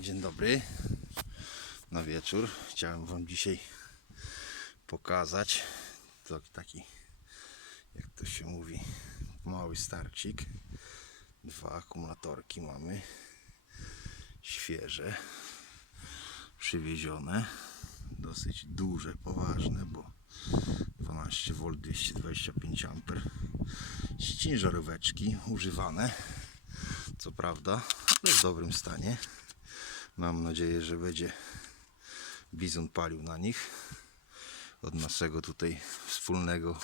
Dzień dobry. Na wieczór. Chciałem Wam dzisiaj pokazać to taki, jak to się mówi, mały starcik. Dwa akumulatorki mamy. Świeże. Przywiezione. Dosyć duże, poważne, bo 12V 225 A. Ciężaróweczki używane co prawda, w dobrym stanie. Mam nadzieję, że będzie bizon palił na nich. Od naszego tutaj wspólnego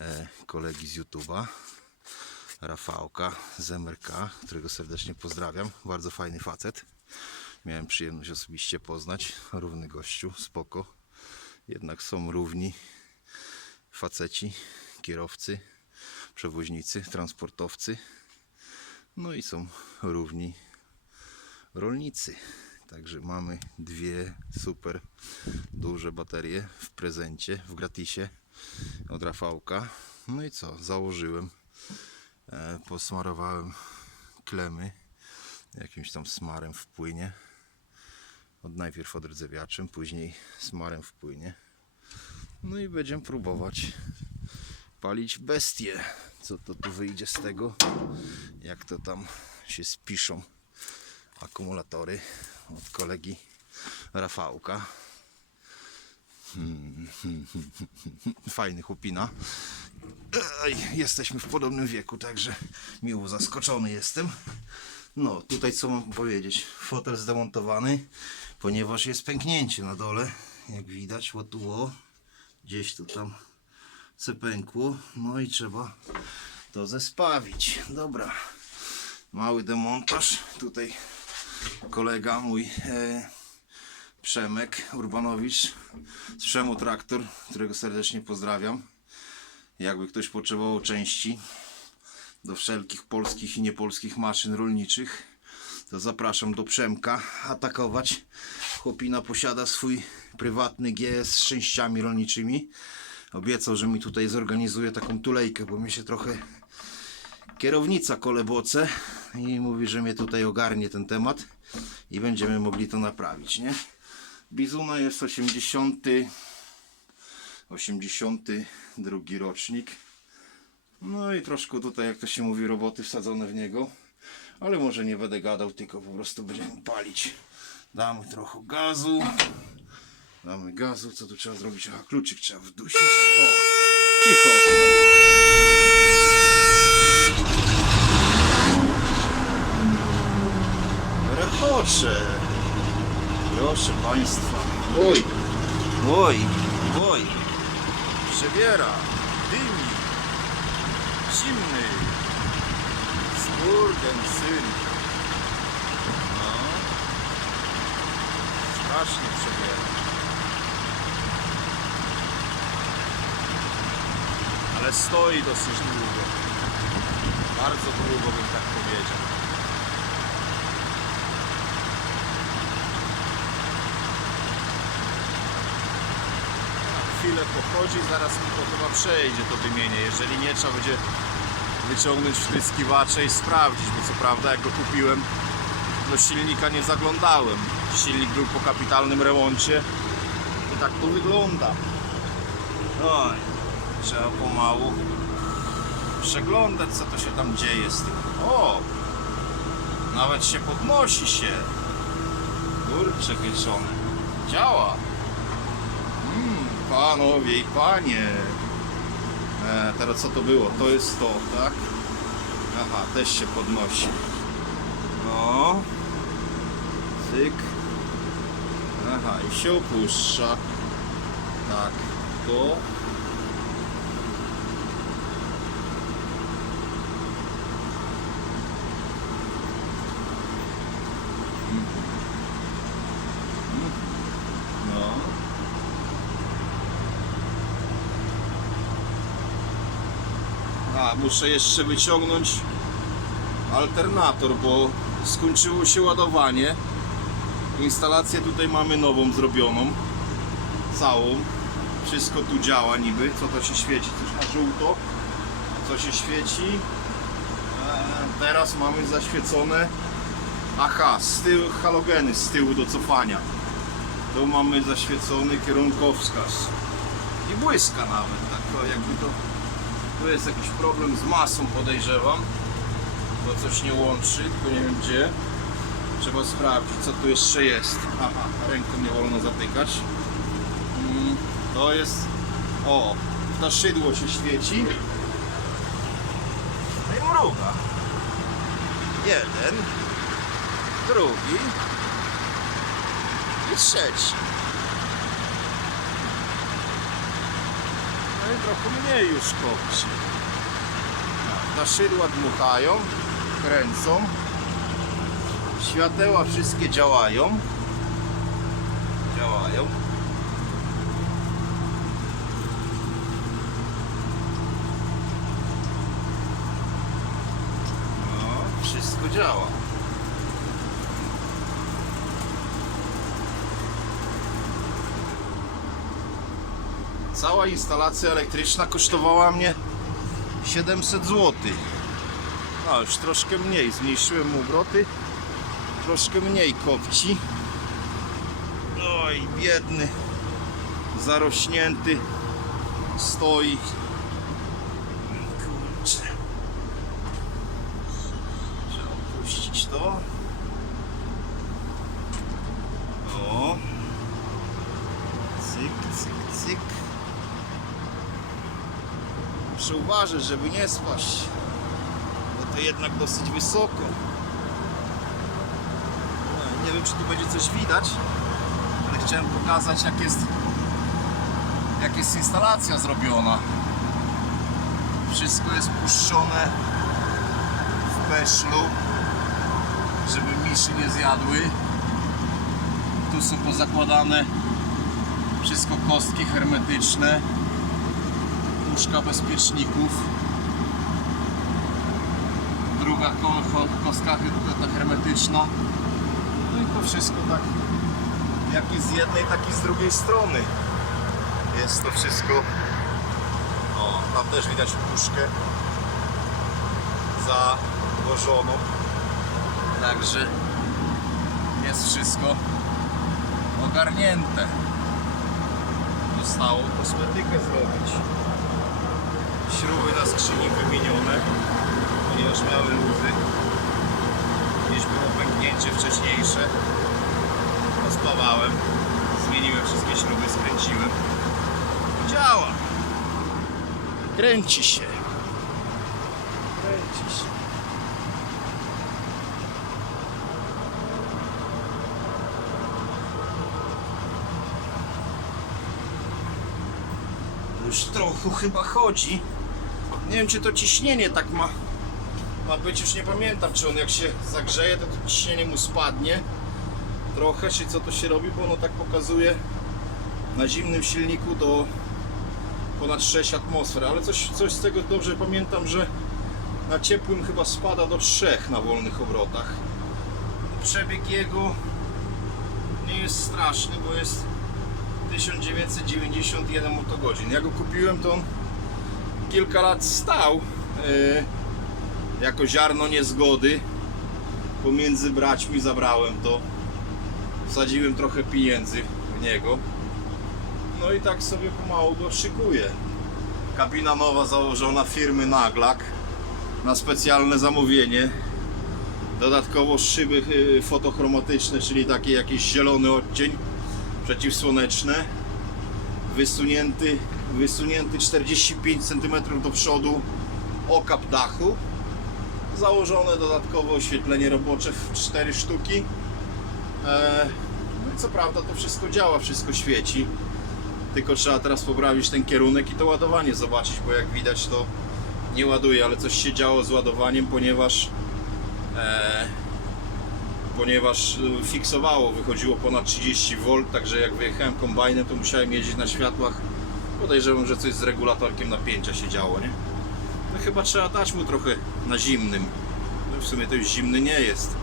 e, kolegi z YouTube'a, Rafałka z MRK, którego serdecznie pozdrawiam. Bardzo fajny facet. Miałem przyjemność osobiście poznać. Równy gościu, spoko. Jednak są równi faceci, kierowcy, przewoźnicy, transportowcy. No i są równi rolnicy. Także mamy dwie super duże baterie w prezencie, w gratisie od Rafałka. No i co? Założyłem, e, posmarowałem klemy jakimś tam smarem w płynie. Od najpierw odrdzewiaczem, później smarem w płynie. No i będziemy próbować palić bestie. Co to tu wyjdzie z tego? Jak to tam się spiszą akumulatory od kolegi Rafałka. Hmm. Fajny chłopina. Ej, jesteśmy w podobnym wieku, także miło zaskoczony jestem. No, tutaj co mam powiedzieć? Fotel zdemontowany, ponieważ jest pęknięcie na dole. Jak widać, o tu o, gdzieś tu tam se pękło. No i trzeba to zespawić. Dobra, mały demontaż. Tutaj kolega mój e, Przemek Urbanowicz z Przemu Traktor, którego serdecznie pozdrawiam. Jakby ktoś potrzebował części do wszelkich polskich i niepolskich maszyn rolniczych, to zapraszam do Przemka atakować. Chłopina posiada swój prywatny GS z częściami rolniczymi. Obiecał, że mi tutaj zorganizuje taką tulejkę, bo mi się trochę kierownica koleboce i mówi, że mnie tutaj ogarnie ten temat i będziemy mogli to naprawić, nie? Bizuna jest 80 82 rocznik. No i troszkę tutaj, jak to się mówi, roboty wsadzone w niego. Ale może nie będę gadał, tylko po prostu będziemy palić. Damy trochę gazu. Damy gazu. Co tu trzeba zrobić? Aha, kluczyk trzeba wdusić. O, cicho. Rechocze. Proszę Państwa. Oj, oj, oj. Przebiera. Dymi. Zimny. Skurden syn. No. Strasznie przebiera. Ale stoi dosyć długo. Bardzo długo bym tak powiedział. Chwilę pochodzi, zaraz mi to chyba przejdzie to dymienie. Jeżeli nie, trzeba będzie wyciągnąć wtryskiwacze i sprawdzić, bo co prawda jak go kupiłem, do silnika nie zaglądałem. Silnik był po kapitalnym remoncie i tak to wygląda. Oj, trzeba pomału przeglądać co to się tam dzieje z tym. O! Nawet się podnosi się. Kurczę pieczone. Działa. Panowie i panie. E, teraz co to było? To jest to, tak? Aha, też się podnosi. No. Cyk. Aha, i się opuszcza. Tak, to. No. A, muszę jeszcze wyciągnąć alternator, bo skończyło się ładowanie. Instalację tutaj mamy nową zrobioną. Całą. Wszystko tu działa niby. Co to się świeci? Coś na żółto. Co się świeci? E, teraz mamy zaświecone Aha, z tyłu halogeny z tyłu do cofania. Tu mamy zaświecony kierunkowskaz. I błyska nawet, tak to jakby to... Tu jest jakiś problem z masą podejrzewam. To coś nie łączy, tylko nie wiem gdzie. Trzeba sprawdzić co tu jeszcze jest. Aha, ręką nie wolno zatykać. Mm, To jest... O, to szydło się świeci. No i mruga. Jeden, drugi i trzeci. No i trochę mniej już kopci. Ta szydła dmuchają, kręcą. Świateła wszystkie działają. Działają. No, wszystko działa. Cała instalacja elektryczna kosztowała mnie 700 zł. No już troszkę mniej, zmniejszyłem obroty. Troszkę mniej kopci. Oj, biedny, zarośnięty stoi. Kurczę. Trzeba opuścić to. O. Cyk, cyk, cyk. Muszę uważać, żeby nie spaść. Bo to jednak dosyć wysoko. No, Nie wiem, czy tu będzie coś widać, ale chciałem pokazać, jak jest, jak jest instalacja zrobiona. Wszystko jest puszczone w peszlu, żeby miszy nie zjadły. Tu są pozakładane wszystko kostki hermetyczne, puszka bezpieczników. Druga ko- ko- kostka hy- ta hermetyczna. No i to wszystko tak jak i z jednej, tak i z drugiej strony. Jest to wszystko. O, tam też widać puszkę założoną. Także jest wszystko ogarnięte. Zostało kosmetykę zrobić. Śruby na skrzyni wymienione, ponieważ miały luzy. Gdzieś było pęknięcie wcześniejsze. Rozpawałem, zmieniłem wszystkie śruby, skręciłem. Działa. Kręci się. Kręci się. Już trochę chyba chodzi. Nie wiem czy to ciśnienie tak ma, ma być, już nie pamiętam czy on jak się zagrzeje to, to ciśnienie mu spadnie trochę, czy co to się robi, bo ono tak pokazuje na zimnym silniku do ponad 6 atmosfer, ale coś, coś z tego dobrze pamiętam, że na ciepłym chyba spada do 3 na wolnych obrotach. Przebieg jego nie jest straszny, bo jest 1991 motogodzin. Ja go kupiłem, to on kilka lat stał yy, jako ziarno niezgody. Pomiędzy braćmi zabrałem to. Wsadziłem trochę pieniędzy w niego. No i tak sobie pomału go szykuję. Kabina nowa założona firmy Naglak na specjalne zamówienie. Dodatkowo szyby yy, fotochromatyczne, czyli taki jakiś zielony odcień przeciwsłoneczne wysunięty, wysunięty 45 cm do przodu okap dachu założone dodatkowo oświetlenie robocze w 4 sztuki e, no i co prawda to wszystko działa, wszystko świeci tylko trzeba teraz poprawić ten kierunek i to ładowanie zobaczyć, bo jak widać to nie ładuje, ale coś się działo z ładowaniem, ponieważ e, ponieważ y, fiksowało, wychodziło ponad 30 V, także jak wyjechałem kombajnem, to musiałem jeździć na światłach. Podejrzewam, że coś z regulatorkiem napięcia się działo, nie? No chyba trzeba dać mu trochę na zimnym. No w sumie to już zimny nie jest.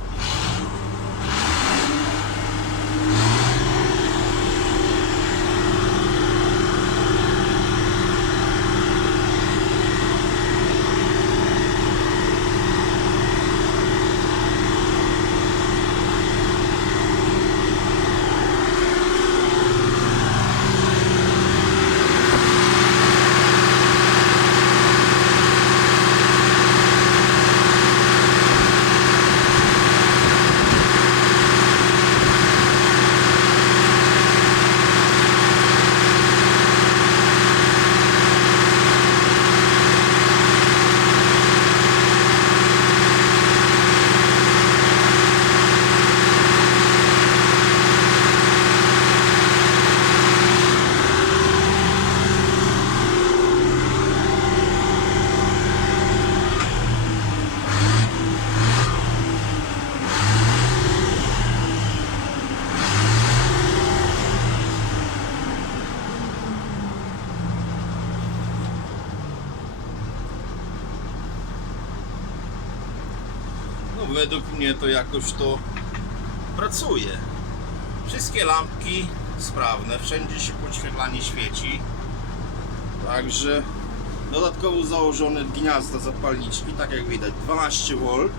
Według mnie to jakoś to pracuje. Wszystkie lampki sprawne, wszędzie się podświetlanie świeci. Także dodatkowo założone gniazda zapalniczki, tak jak widać 12V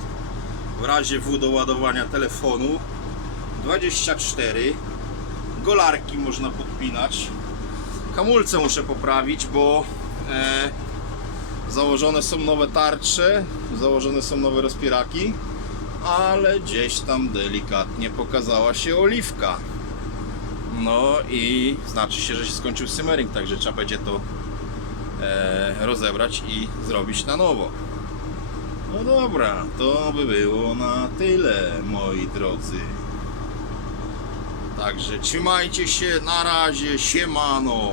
w razie W do ładowania telefonu 24 golarki można podpinać hamulce muszę poprawić, bo e, założone są nowe tarcze założone są nowe rozpieraki ale gdzieś tam delikatnie pokazała się oliwka no i znaczy się, że się skończył simmering, także trzeba będzie to e, rozebrać i zrobić na nowo. No dobra, to by było na tyle, moi drodzy. Także trzymajcie się, na razie, siemano.